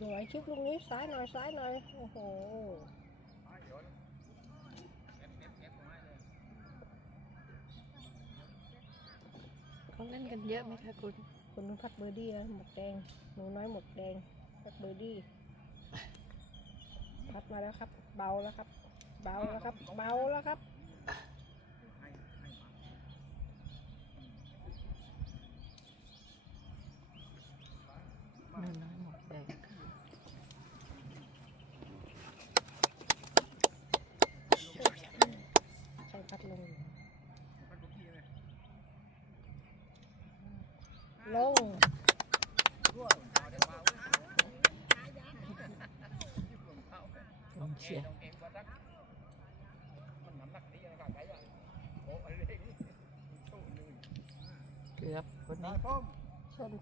สวยชิปลูกนี้ซ้ายหน่อยซ้ายหน่อยโอ้โหเขาเล่นกันเยอะไหมคะคุณคุณนุพัดเบอร์ดี้แล้วหมวกแดงหนูน้อยหมวกแดงพัดเบอร์ดี้พัดมาแล้วครับ เบาแล้วครับ เบาแล้วครับ เบาแล้วครับหนูน้อยหมดแดง ใช้พัดลง ลงลงเชียร์เกือบคนนี้ส้น